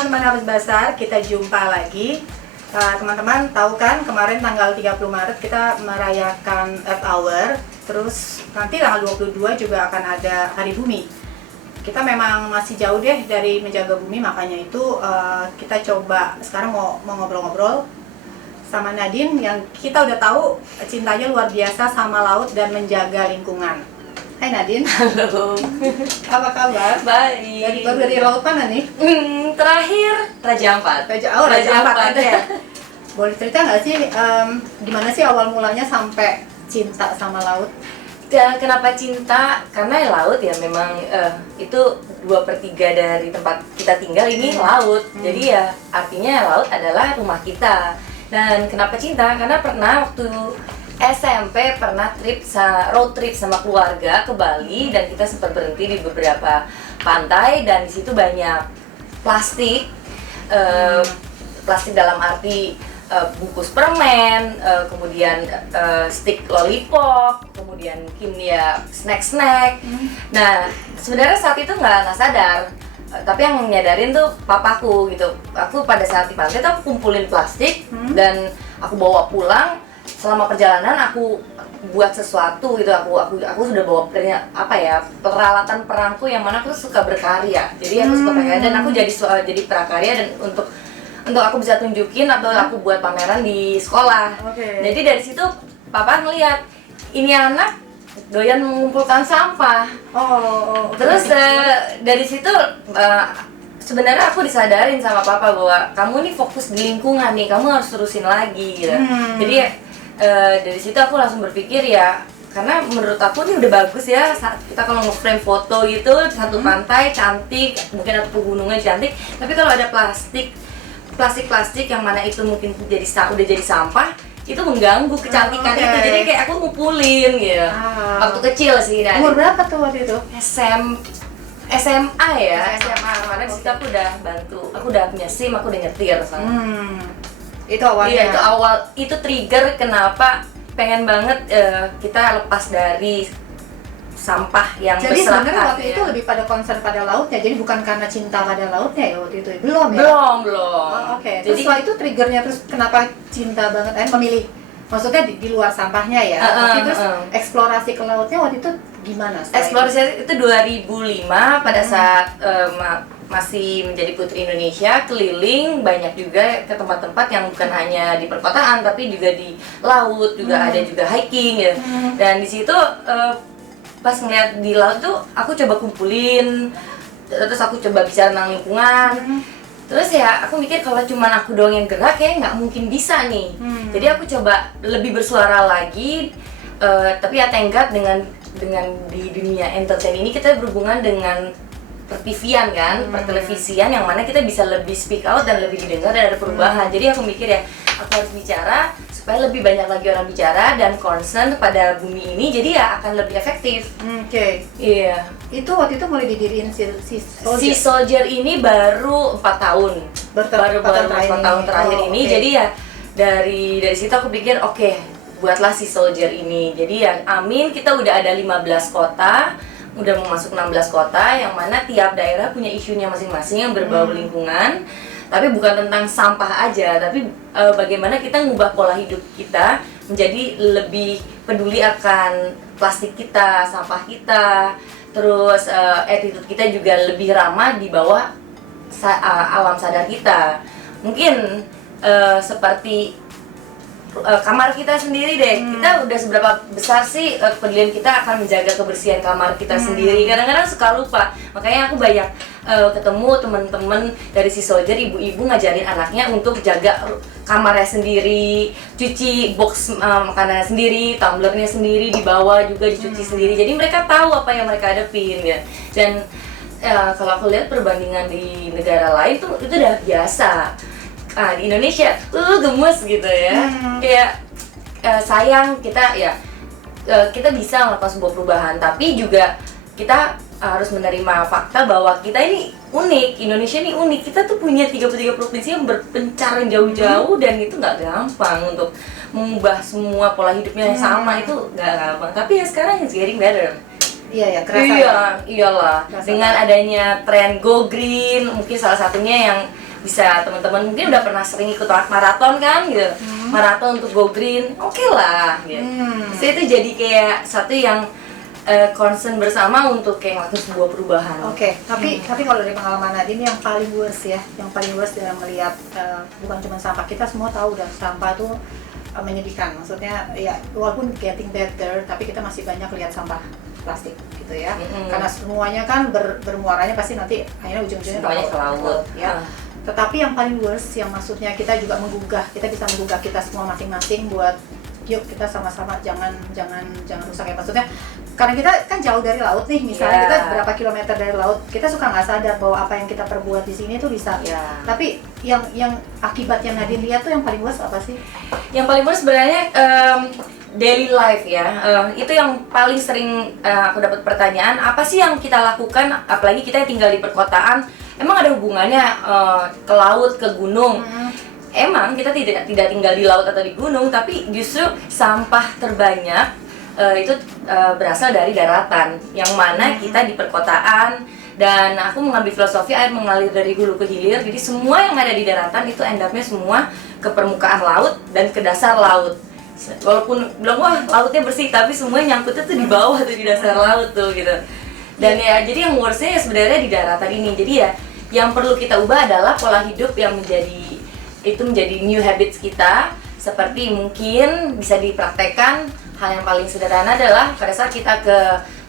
teman-teman Habis Basar, kita jumpa lagi. Teman-teman tahu kan kemarin tanggal 30 Maret kita merayakan Earth Hour. Terus nanti tanggal 22 juga akan ada Hari Bumi. Kita memang masih jauh deh dari menjaga bumi, makanya itu kita coba sekarang mau ngobrol-ngobrol sama Nadine yang kita udah tahu cintanya luar biasa sama laut dan menjaga lingkungan. Hai Nadine. Halo. Apa kabar? Baik. Baru dari laut mana nih? Terakhir Raja Ampat. Raja Ampat aja ya. Boleh cerita nggak sih gimana sih awal mulanya sampai cinta sama laut? Dan kenapa cinta? Karena laut ya memang itu 2/3 dari tempat kita tinggal ini laut. Jadi ya artinya laut adalah rumah kita. Dan kenapa cinta? Karena pernah waktu SMP pernah road trip sama keluarga ke Bali dan kita sempat berhenti di beberapa pantai dan di situ banyak plastik, plastik dalam arti bungkus permen, kemudian stick lollipop, kemudian mungkin ya snack-snack. Nah sebenarnya saat itu nggak sadar, tapi yang nyadarin tuh papaku gitu. Aku pada saat di pantai tuh aku kumpulin plastik dan aku bawa pulang. Selama perjalanan aku buat sesuatu gitu, aku sudah bawa peralatan perangku yang mana aku suka berkarya. Jadi aku suka berkarya dan aku jadi prakarya dan untuk aku bisa tunjukin atau aku buat pameran di sekolah. Jadi dari situ papa ngelihat ini anak doyan mengumpulkan sampah. Terus dari situ sebenarnya aku disadarin sama papa bahwa kamu nih fokus di lingkungan nih, kamu harus terusin lagi gitu. Jadi dari situ aku langsung berpikir ya, karena menurut aku nih udah bagus ya saat kita kalau nge-frame foto gitu satu pantai cantik, mungkin ada pegunungan cantik, tapi kalau ada plastik yang mana itu mungkin udah jadi sampah, itu mengganggu kecantikan itu. Jadi kayak aku ngumpulin gitu. Waktu kecil sih. Umur berapa tuh waktu itu? SMA ya. Karena di situ aku udah punya SIM, aku udah nyetir. Itu awalnya. Iya, itu trigger kenapa pengen banget kita lepas dari sampah yang berserakan. Jadi sebenarnya waktu itu lebih pada concern pada lautnya, jadi bukan karena cinta pada lautnya ya waktu itu. Belum ya? Belum. Terus jadi setelah itu triggernya, terus kenapa cinta banget memilih? Maksudnya di luar sampahnya ya, tapi terus eksplorasi ke lautnya waktu itu gimana? Eksplorasi itu 2005 pada saat masih menjadi Putri Indonesia, keliling banyak juga ke tempat-tempat yang bukan hanya di perkotaan tapi juga di laut, juga ada juga hiking ya. Dan di situ pas ngeliat di laut tuh aku coba kumpulin, terus aku coba bicara tentang lingkungan. Terus ya aku mikir kalau cuma aku doang yang gerak kayak nggak mungkin bisa nih. Jadi aku coba lebih bersuara lagi, tapi ya thank God dengan di dunia entertain ini kita berhubungan dengan per-TV-an kan, per-televisian yang mana kita bisa lebih speak out dan lebih didengar dan ada perubahan. Jadi aku mikir ya, aku harus bicara supaya lebih banyak lagi orang bicara dan concern pada bumi ini, jadi ya akan lebih efektif. Iya. Itu waktu itu mulai didiriin si Soldier ini baru 4 tahun. Baru 4 tahun terakhir ini. Jadi ya dari situ aku pikir oke, buatlah si Soldier ini. Jadi ya amin, kita udah ada 15 kota. Udah mau masuk 16 kota yang mana tiap daerah punya isunya masing-masing yang berbau lingkungan. Tapi bukan tentang sampah aja, tapi bagaimana kita ngubah pola hidup kita menjadi lebih peduli akan plastik kita, sampah kita. Terus attitude kita juga lebih ramah di bawah alam sadar kita. Mungkin seperti kamar kita sendiri deh, kita udah seberapa besar sih kepedulian kita akan menjaga kebersihan kamar kita sendiri. Kadang-kadang suka lupa, makanya aku banyak ketemu teman-teman dari si Soldier, ibu-ibu ngajarin anaknya untuk jaga kamarnya sendiri, cuci box makanannya sendiri, tumblernya sendiri, di bawah juga dicuci sendiri. Jadi mereka tahu apa yang mereka hadapin ya. Dan kalau aku lihat perbandingan di negara lain tuh itu udah biasa. Di Indonesia gemes gitu ya, kayak sayang kita ya, kita bisa melakukan sebuah perubahan, tapi juga kita harus menerima fakta bahwa kita ini unik, Indonesia ini unik. Kita tuh punya 33 provinsi yang berpencar jauh-jauh dan itu nggak gampang untuk mengubah semua pola hidupnya yang sama, itu nggak gampang. Tapi ya sekarang it's getting better. Iya ya, kerasa. Iya, iyalah. Dengan adanya tren go green, mungkin salah satunya yang bisa teman-teman mungkin udah pernah sering ikut maraton kan gitu, maraton untuk go green, oke lah gitu. So, itu jadi kayak satu yang concern bersama untuk kayak ngelakuin sebuah perubahan. Tapi kalau dari pengalaman Nadine yang paling worst dalam melihat bukan cuma sampah, kita semua tahu dan sampah tuh menyedihkan. Maksudnya ya walaupun getting better, tapi kita masih banyak lihat sampah plastik gitu ya. Karena semuanya kan bermuaranya pasti nanti akhirnya ujung-ujungnya ke laut ya. Tetapi yang paling worst yang maksudnya kita juga kita bisa menggugah kita semua masing-masing buat yuk kita sama-sama jangan rusak ya, maksudnya karena kita kan jauh dari laut nih, misalnya kita berapa kilometer dari laut, kita suka nggak sadar bahwa apa yang kita perbuat di sini tuh bisa. Tapi yang akibat yang Nadine lihat tuh yang paling worst apa sih? Yang paling worst sebenarnya daily life ya, itu yang paling sering aku dapat pertanyaan, apa sih yang kita lakukan, apalagi kita yang tinggal di perkotaan, emang ada hubungannya ke laut, ke gunung? Emang kita tidak tinggal di laut atau di gunung, tapi justru sampah terbanyak itu berasal dari daratan, yang mana kita di perkotaan. Dan aku mengambil filosofi air mengalir dari hulu ke hilir, jadi semua yang ada di daratan itu end up-nya semua ke permukaan laut dan ke dasar laut. Walaupun bilang wah lautnya bersih, tapi semua nyangkutnya tuh di bawah tuh, di dasar laut tuh gitu. Dan ya jadi yang worst-nya ya sebenarnya di daratan ini. Jadi ya yang perlu kita ubah adalah pola hidup yang menjadi new habits kita. Seperti mungkin bisa dipraktekkan, hal yang paling sederhana adalah pada saat kita ke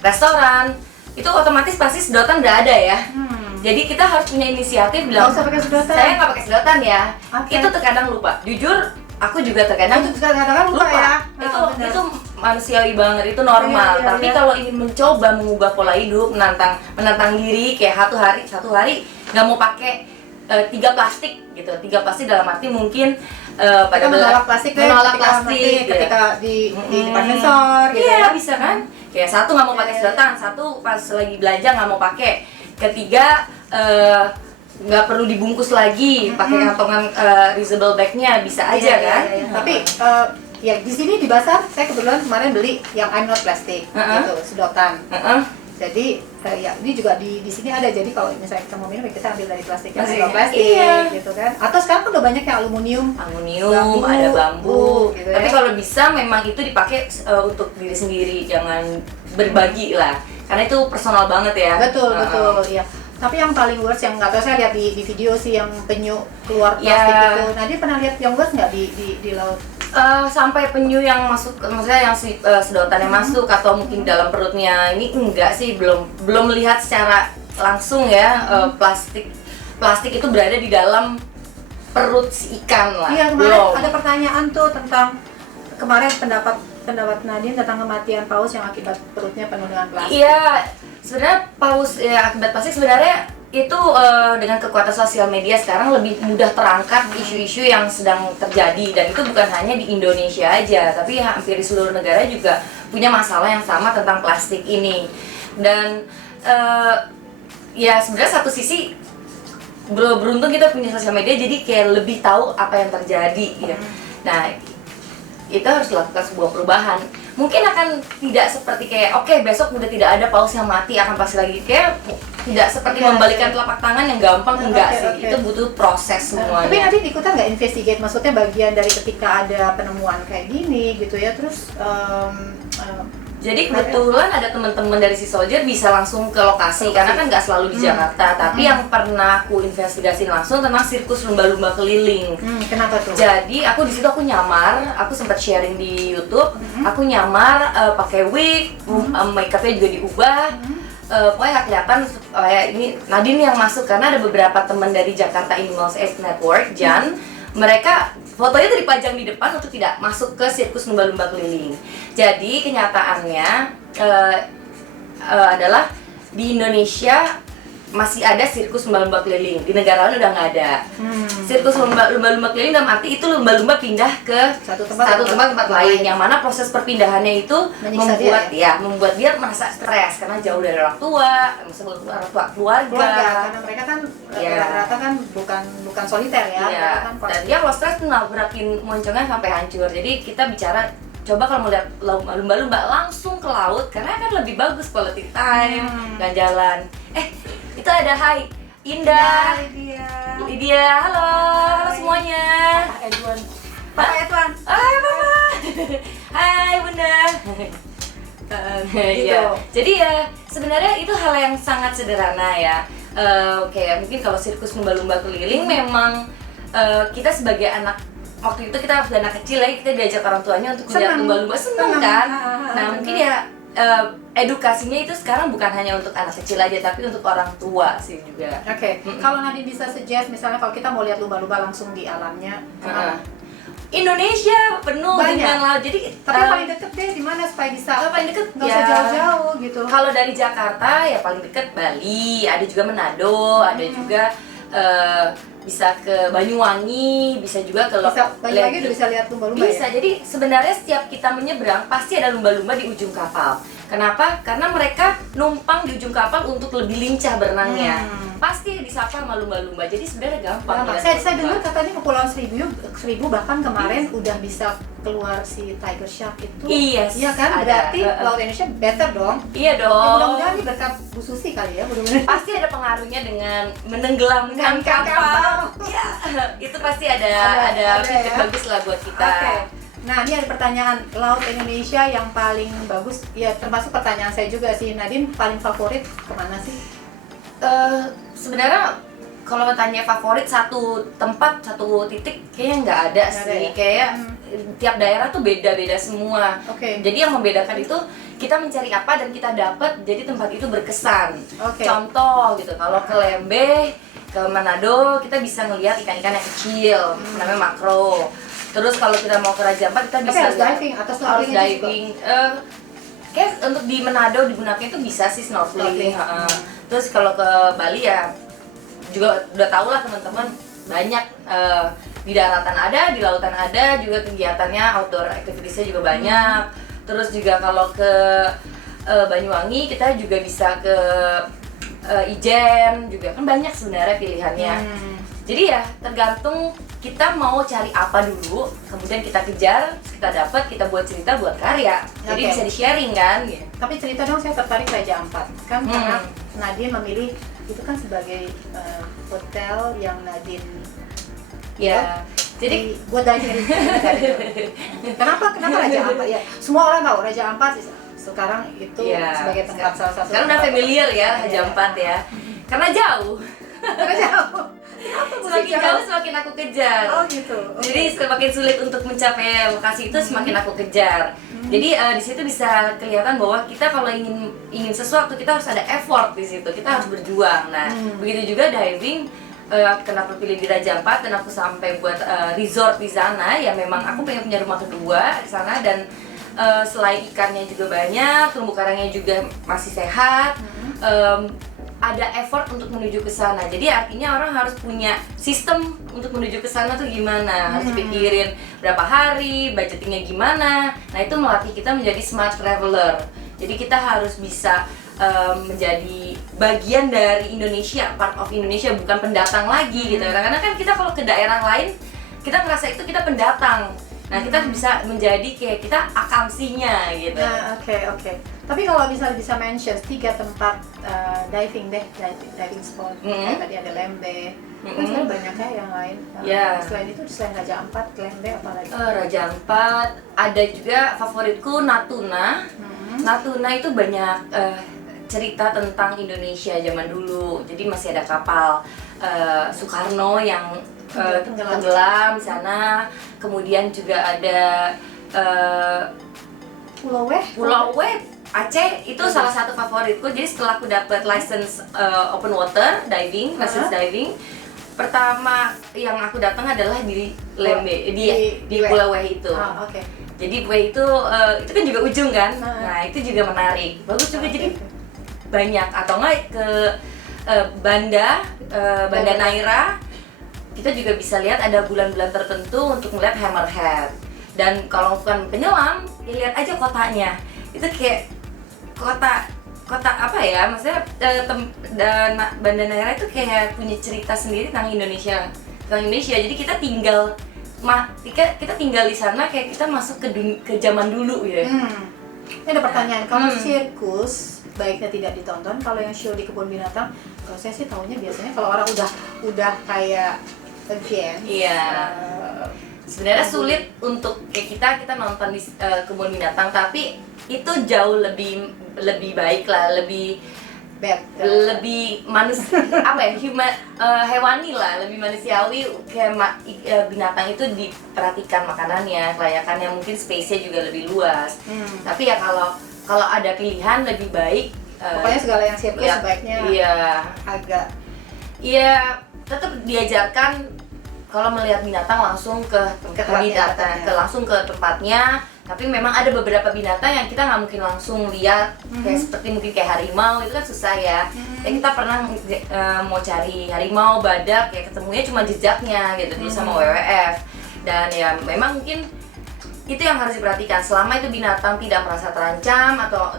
restoran itu otomatis pasti sedotan udah ada ya. Jadi kita harus punya inisiatif bilang, nggak usah pakai sedotan. Saya nggak pakai sedotan ya. Itu terkadang lupa. Jujur, aku juga terkadang lupa ya. Itu manusiawi banget, itu normal. Tapi kalau ingin mencoba mengubah pola hidup, menantang diri kayak satu hari nggak mau pakai 3 plastik gitu. 3 plastik dalam arti mungkin pada menolak plastik ketika di department store gitu ya. Bisa kan? Kayak satu nggak mau pakai sedotan, satu pas lagi belanja nggak mau pakai, ketiga nggak perlu dibungkus lagi, pakai kantongan reusable bag-nya bisa aja kan? Tapi ya di sini di pasar saya kebetulan kemarin beli yang I'm not plastic gitu, sedotan. Jadi ya ini juga di sini ada, jadi kalau misalnya kita mau minum ya kita ambil dari plastik yang plastik gitu kan. Atau sekarang kan udah banyak yang aluminium, ada bambu gitu. Tapi kalau bisa memang itu dipakai untuk diri sendiri, jangan berbagi lah, karena itu personal banget ya. Betul ya. Tapi yang paling worst yang nggak tahu, saya lihat di video sih yang penyu keluar plastik itu. Nah, dia pernah lihat yang worst nggak di laut? Sampai penyu yang masuk, maksudnya yang sedotannya masuk atau mungkin dalam perutnya ini enggak sih, belum melihat secara langsung ya. Plastik itu berada di dalam perut si ikan lah. Iya, kemarin ada pertanyaan tuh tentang kemarin pendapat Nadine tentang kematian paus yang akibat perutnya penuh dengan plastik. Iya, sebenarnya paus ya akibat plastik sebenarnya itu dengan kekuatan sosial media sekarang lebih mudah terangkat isu-isu yang sedang terjadi, dan itu bukan hanya di Indonesia aja, tapi hampir di seluruh negara juga punya masalah yang sama tentang plastik ini. Dan ya sebenarnya satu sisi beruntung kita punya sosial media, jadi kayak lebih tahu apa yang terjadi ya. Nah, itu harus dilakukan sebuah perubahan. Mungkin akan tidak seperti kayak oke, besok udah tidak ada paus yang mati akan pasti lagi, kayak tidak seperti membalikan telapak tangan yang gampang, enggak sih. Itu butuh proses semuanya. Tapi nanti ikutan nggak investigate, maksudnya bagian dari ketika ada penemuan kayak gini gitu ya, terus jadi kebetulan ada teman-teman dari Sea Soldier bisa langsung ke lokasi, karena kan nggak selalu di Jakarta. Tapi yang pernah aku investigasiin langsung tentang sirkus lumba-lumba keliling. Kenapa tuh? Jadi aku di situ aku nyamar, aku sempat sharing di YouTube. Aku nyamar pakai wig, makeupnya juga diubah. Pokoknya nggak kelihatan kayak ini Nadine yang masuk, karena ada beberapa teman dari Jakarta Animals Aid Network, Jan. Mereka fotonya tuh dipajang di depan untuk tidak masuk ke sirkus lumba-lumba keliling. Jadi kenyataannya adalah di Indonesia masih ada sirkus lumba-lumba keliling, di negara lain udah nggak ada. Sirkus lumba-lumba keliling dalam arti itu lumba-lumba pindah ke satu tempat lain, yang mana proses perpindahannya itu membuat dia merasa stres karena jauh dari orang tua, misalnya orang tua keluarga. Karena mereka kan rata-rata kan bukan soliter ya. Dan dia kalau stres tuh nabrakin moncongnya sampai hancur. Jadi kita bicara, coba kalau mau lihat lumba-lumba langsung ke laut, karena kan lebih bagus quality time dan jalan. Itu ada Indah, Lydia. Lydia, halo semuanya. Pak Edwan. Pak Edwan. Hai Mama. Hai Bunda. Gitu. Iya. Jadi ya sebenarnya itu hal yang sangat sederhana ya. Kayak mungkin kalau sirkus lumba-lumba keliling memang kita sebagai anak waktu itu kita anak kecil ya, kita diajak orang tuanya untuk melihat lumba-lumba, seneng kan. Nah mungkin ya edukasinya itu sekarang bukan hanya untuk anak kecil aja tapi untuk orang tua sih juga. Oke. Kalau Nadine bisa suggest misalnya kalau kita mau lihat lumba-lumba langsung di alamnya, Indonesia penuh banyak dengan laut. Jadi tapi paling deket deh di mana supaya bisa paling deket nggak usah jauh-jauh gitu. Kalau dari Jakarta ya paling deket Bali, ada juga Manado, ada juga bisa ke Banyuwangi, bisa juga ke Banyuwangi udah bisa lihat lumba-lumba bisa. ya? Jadi sebenarnya setiap kita menyeberang pasti ada lumba-lumba di ujung kapal. Kenapa? Karena mereka numpang di ujung kapal untuk lebih lincah berenangnya. Pasti disapa sama lumba-lumba. Jadi sebenarnya gampang. Saya dengar katanya Kepulauan Seribu bahkan kemarin udah bisa keluar si tiger shark itu. Iya, iya kan? Berarti laut Indonesia better dong. Iya dong. Ya, mudah-mudahan ini berkat Bu Susi kali ya, mudah-mudahan. Pasti ada pengaruhnya dengan menenggelamkan kapal. Ya, itu pasti ada feedback bagus lah buat kita. Okay. Nah, ini ada pertanyaan laut Indonesia yang paling bagus. Ya, termasuk pertanyaan saya juga sih. Nadine paling favorit kemana sih? Sebenarnya kalau tanya favorit satu tempat, satu titik kayaknya nggak ada sih. Kayak tiap daerah tuh beda-beda semua. Jadi yang membedakan itu kita mencari apa dan kita dapat, jadi tempat itu berkesan. Contoh gitu, kalau ke Lembeh, ke Manado kita bisa ngelihat ikan-ikan yang kecil, namanya makro. Terus kalau kita mau ke Raja Ampat kita bisa harus diving atau snorkeling. Harus diving. Kayak untuk di Manado di Bunaken itu bisa sih snorkeling. Terus kalau ke Bali ya juga udah tau lah teman-teman, banyak di daratan ada, di lautan ada, juga kegiatannya outdoor activitiesnya juga banyak. Terus juga kalau ke Banyuwangi kita juga bisa ke Ijen juga, kan banyak sebenarnya pilihannya. Jadi ya tergantung kita mau cari apa dulu, kemudian kita kejar, kita dapat, kita buat cerita, buat karya. Jadi bisa di-sharing kan gitu. Tapi cerita dong, saya tertarik Raja Ampat. Kan karena Nadine memilih itu kan sebagai hotel yang Nadine jadi buat diving itu. Kenapa Raja Ampat ya? Semua orang tahu Raja Ampat sekarang itu sebagai tempat salah satu. Sekarang udah familiar ya Raja Ampat ya. Karena jauh. Semakin jauh semakin aku kejar. Oh gitu. Jadi semakin sulit untuk mencapai lokasi itu semakin aku kejar. Jadi di situ bisa kelihatan bahwa kita kalau ingin sesuatu kita harus ada effort di situ. Kita harus berjuang. Nah, begitu juga diving. Kenapa pilih di Raja Ampat dan aku sampai buat resort di sana ya, memang aku pengen punya rumah kedua di sana, dan selain ikannya juga banyak, terumbu karangnya juga masih sehat. Ada effort untuk menuju ke sana. Jadi artinya orang harus punya sistem untuk menuju ke sana tuh gimana. Harus pikirin berapa hari, budgetingnya gimana. Nah, itu melatih kita menjadi smart traveler. Jadi kita harus bisa menjadi bagian dari Indonesia, part of Indonesia, bukan pendatang lagi gitu. Karena kan kita kalau ke daerah lain, kita merasa itu kita pendatang. Nah, kita bisa menjadi kayak kita akamsinya gitu. Nah, oke. Tapi kalau misalnya bisa mention 3 tempat diving spot, kayak tadi ada Lembeh, kan sekarang banyak ya yang lain. Selain itu, selain Raja Ampat, Lembeh apa lagi? Raja Ampat, ada juga favoritku Natuna. Natuna itu banyak cerita tentang Indonesia zaman dulu. Jadi masih ada kapal Soekarno yang tenggelam di sana. Kemudian juga ada Pulau Weh, Aceh itu salah satu favoritku. Jadi setelah aku dapat license open water diving, license diving, pertama yang aku datang adalah di Lembeh, di Pulau Weh itu. Jadi Weh itu kan juga ujung kan. Nah, itu juga menarik. Bagus juga, jadi banyak. Atau enggak ke Banda Neira. Kita juga bisa lihat ada bulan-bulan tertentu untuk melihat hammerhead. Dan kalau bukan penyelam, ya lihat aja kotanya. Itu kayak kota apa ya? Maksudnya Banda Neira itu kayak punya cerita sendiri tentang Indonesia. Jadi kita tinggal di sana kayak kita masuk ke zaman dulu ya. Ini ada pertanyaan, kalau sirkus baiknya tidak ditonton. Kalau yang show di kebun binatang, kalau saya sih tahunya biasanya kalau orang udah kayak fan. Iya. Sebenarnya sulit untuk kayak kita nonton di kebun binatang, tapi itu jauh lebih baik lah, lebih apa ya, hewani lah, lebih manusiawi. Kayak binatang itu diperhatikan makanannya, kelayakannya, mungkin space-nya juga lebih luas. Tapi ya kalau ada pilihan lebih baik, pokoknya segala yang sirkus sebaiknya agak tetap diajarkan kalau melihat binatang langsung ke tempatnya. Tapi memang ada beberapa binatang yang kita nggak mungkin langsung lihat, kayak seperti mungkin kayak harimau, itu kan susah ya. Kita pernah mau cari harimau, badak, ya ketemunya cuma jejaknya gitu dulu sama WWF. Dan ya memang mungkin itu yang harus diperhatikan. Selama itu binatang tidak merasa terancam atau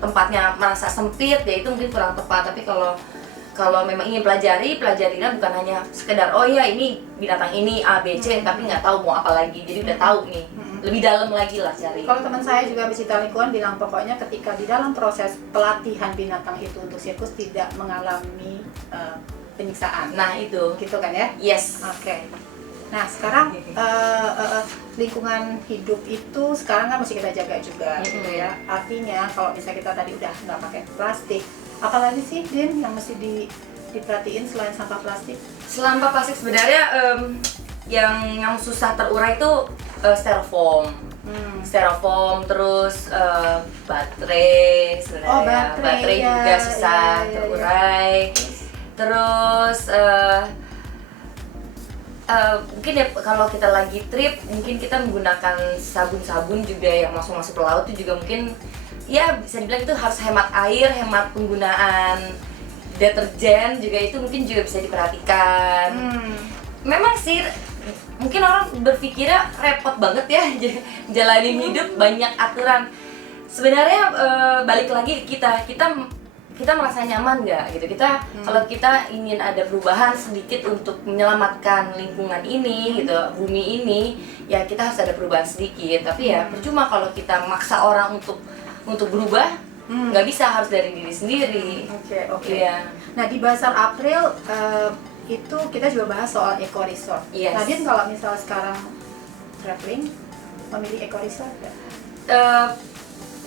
tempatnya merasa sempit, ya itu mungkin kurang tepat. Tapi kalau memang ingin pelajarinya bukan hanya sekedar oh ya ini binatang ini A, B, C, tapi nggak tahu mau apa lagi. Jadi udah tahu nih, lebih dalam lagi lah cari. Kalau teman saya juga pecinta lingkungan bilang pokoknya ketika di dalam proses pelatihan binatang itu untuk sirkus tidak mengalami penyiksaan. Nah itu. Gitu kan ya? Yes. Oke. Nah sekarang lingkungan hidup itu sekarang kan mesti kita jaga juga gitu ya. Artinya kalau misalnya kita tadi udah nggak pakai plastik, apalagi sih Din yang mesti diperhatiin selain sampah plastik? Sampah plastik sebenarnya yang susah terurai itu styrofoam. Styrofoam, terus baterai sebenarnya. Baterai juga susah terurai. Terus mungkin ya kalau kita lagi trip, mungkin kita menggunakan sabun-sabun juga yang masuk ke laut itu juga mungkin ya bisa dibilang itu harus hemat air, hemat penggunaan deterjen juga, itu mungkin juga bisa diperhatikan. Memang sih mungkin orang berpikirnya repot banget ya jalanin hidup banyak aturan. Sebenarnya balik lagi kita merasa nyaman nggak gitu. Kalau kita ingin ada perubahan sedikit untuk menyelamatkan lingkungan ini gitu, bumi ini, ya kita harus ada perubahan sedikit. Tapi ya percuma kalau kita maksa orang untuk berubah, nggak bisa, harus dari diri sendiri. Oke. Ya. Nah di Bazar April itu kita juga bahas soal eco resort. Yes. Nah Din, kalau misal sekarang traveling memilih eco resort nggak?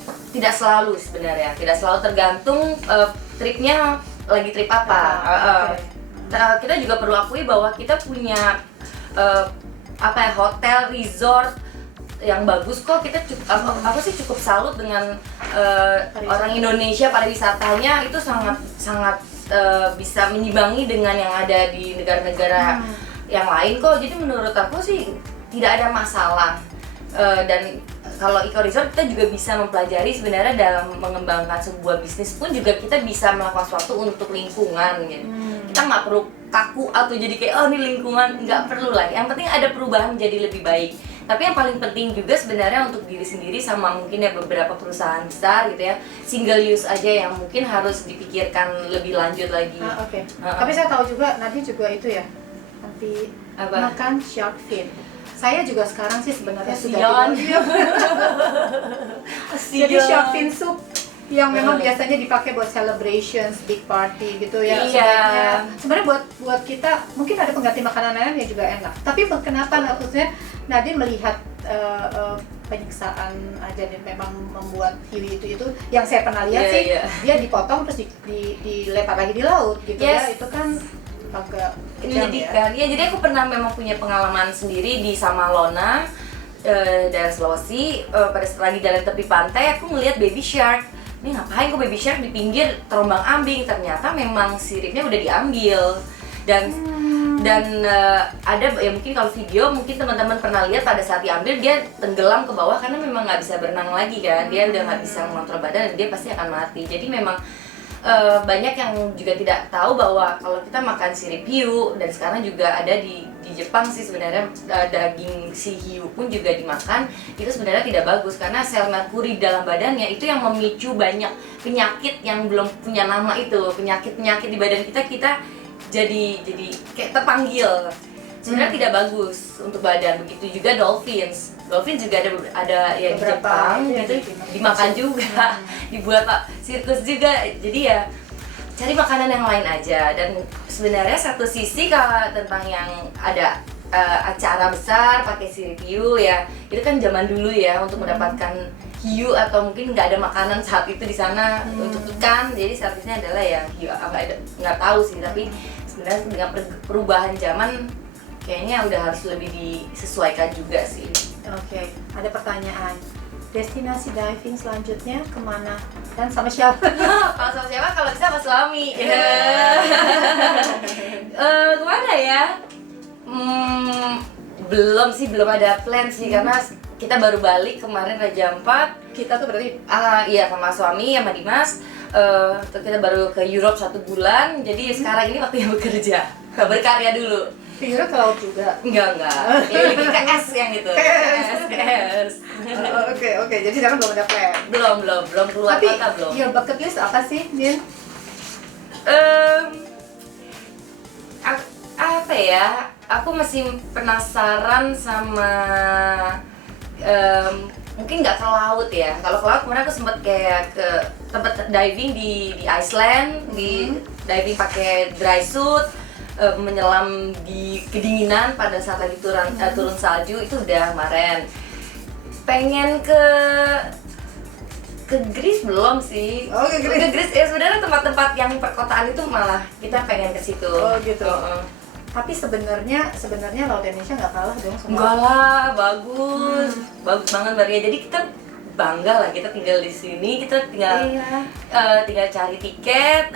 Tidak selalu sebenarnya, tidak selalu, tergantung tripnya lagi trip apa. Kita juga perlu akui bahwa kita punya hotel, resort yang bagus kok. Kita aku sih cukup salut dengan orang Indonesia, pariwisatanya itu sangat bisa menyimbangi dengan yang ada di negara-negara yang lain kok. Jadi menurut aku sih tidak ada masalah. Dan kalau eco resort kita juga bisa mempelajari sebenarnya dalam mengembangkan sebuah bisnis pun juga kita bisa melakukan sesuatu untuk lingkungan gitu. Kita nggak perlu kaku atau jadi kayak oh ini lingkungan, nggak perlu lah. Yang penting ada perubahan menjadi lebih baik. Tapi yang paling penting juga sebenarnya untuk diri sendiri sama mungkin ya beberapa perusahaan besar gitu ya, single use aja yang mungkin harus dipikirkan lebih lanjut lagi. Tapi saya tahu juga nanti juga itu ya, nanti makan shark fin. Saya juga sekarang sih sebenarnya sudah jadi shark fin soup yang memang biasanya dipakai buat celebrations, big party gitu ya. Sebenarnya buat kita mungkin ada pengganti makanan lain yang juga enak. Tapi kenapa maksudnya Nadine melihat penyiksaan aja dan memang membuat hiu itu yang saya pernah lihat dia dipotong terus dilempar lagi di laut gitu ya. Itu kan agak kejam ya. Jadi aku pernah memang punya pengalaman sendiri di Samalona, daerah Sulawesi. Pada saat lagi jalan tepi pantai, aku ngelihat baby shark. Ini ngapain kok baby shark di pinggir terombang ambing? Ternyata memang siripnya udah diambil. Dan ada ya mungkin kalau video mungkin teman-teman pernah lihat pada saat diambil dia tenggelam ke bawah karena memang nggak bisa berenang lagi kan. Dia udah nggak bisa mengontrol badan dan dia pasti akan mati. Jadi memang banyak yang juga tidak tahu bahwa kalau kita makan sirip hiu, dan sekarang juga ada di Jepang sih sebenarnya daging si hiu pun juga dimakan, itu sebenarnya tidak bagus karena sel merkuri dalam badannya itu yang memicu banyak penyakit yang belum punya nama, itu penyakit di badan kita jadi kayak terpanggil. Sebenarnya tidak bagus untuk badan. Begitu juga dolphins. dolphin juga ada yang Beberapa Jepang yang gitu dimakan juga, dibuat sirkus juga. Jadi ya cari makanan yang lain aja. Dan sebenarnya satu sisi kalau tentang yang ada acara besar pakai street view ya, itu kan zaman dulu ya untuk mendapatkan hiu atau mungkin nggak ada makanan saat itu di sana untuk ikan, jadi seharusnya adalah yang hiu, nggak tahu sih, tapi sebenarnya dengan perubahan zaman kayaknya udah harus lebih disesuaikan juga sih. Oke, ada pertanyaan. Destinasi diving selanjutnya kemana dan sama siapa? Kalau sama siapa? Kalau bisa sama suami. Kemana ya? Belum ada plan sih, karena kita baru balik kemarin Raja Ampat. Kita tuh berarti Iya, sama suami, sama Dimas. Kita baru ke Europe 1 bulan, jadi sekarang ini waktunya bekerja, berkarya dulu. ke Europe ke laut juga? Enggak. Ya, lebih ke S yang gitu. Ke S. Oke, jadi sekarang belum ada plan. Belum keluar Tapi kota belum. your bucket list apa sih, Din? Apa ya? Aku masih penasaran sama mungkin nggak ke laut ya. Kalau ke laut kemarin aku sempat kayak ke tempat diving di Iceland, di diving pakai dry suit, menyelam di kedinginan pada saat lagi turun salju, itu udah kemarin. Pengen ke Greece belum sih. Oh, ke Greece. Ke Greece ya, sebenarnya tempat-tempat yang perkotaan itu malah kita pengen ke situ. Oh gitu. Tapi sebenarnya Laut Indonesia nggak kalah dong sama. Enggak lah, bagus banget Maria. Jadi kita bangga lah, kita tinggal di sini, kita tinggal tinggal cari tiket.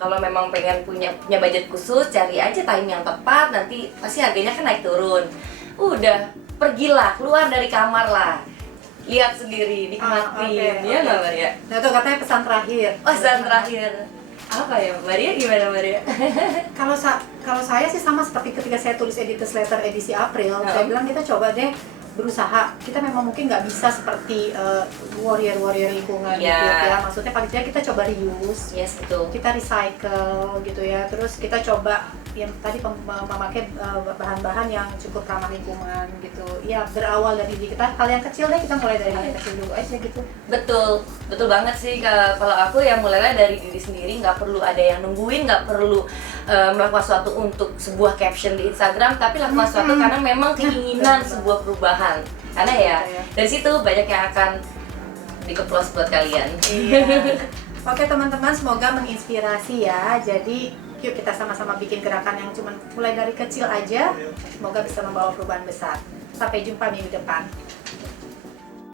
Kalau memang pengen punya budget khusus, cari aja time yang tepat, nanti pasti harganya kan naik turun. Udah, pergilah, keluar dari kamar lah, lihat sendiri, nikmatin. Ya nggak Maria? Nah tuh katanya pesan terakhir. Pesan terakhir apa ya Maria, gimana Maria? Kalau saya sih sama seperti ketika saya tulis Editor's Letter edisi April, saya bilang kita coba deh berusaha. Kita memang mungkin nggak bisa seperti warrior lingkungan gitu ya. Maksudnya paling tidak kita coba reuse, betul. kita recycle gitu ya. Terus kita coba yang tadi memakai bahan-bahan yang cukup ramah lingkungan gitu. Ya berawal dari diri kita, hal yang kecil deh, kita mulai dari hal yang kecil dulu aja gitu. Betul banget sih. Kalau aku ya mulainya dari diri sendiri, nggak perlu ada yang nungguin, nggak perlu melakukan sesuatu untuk sebuah caption di Instagram, tapi lakukan sesuatu karena memang keinginan sebuah perubahan. Karena ya dari situ banyak yang akan dikeplos buat kalian. Oke teman-teman, semoga menginspirasi ya. Jadi yuk kita sama-sama bikin gerakan yang cuma mulai dari kecil aja, semoga bisa membawa perubahan besar. Sampai jumpa minggu depan.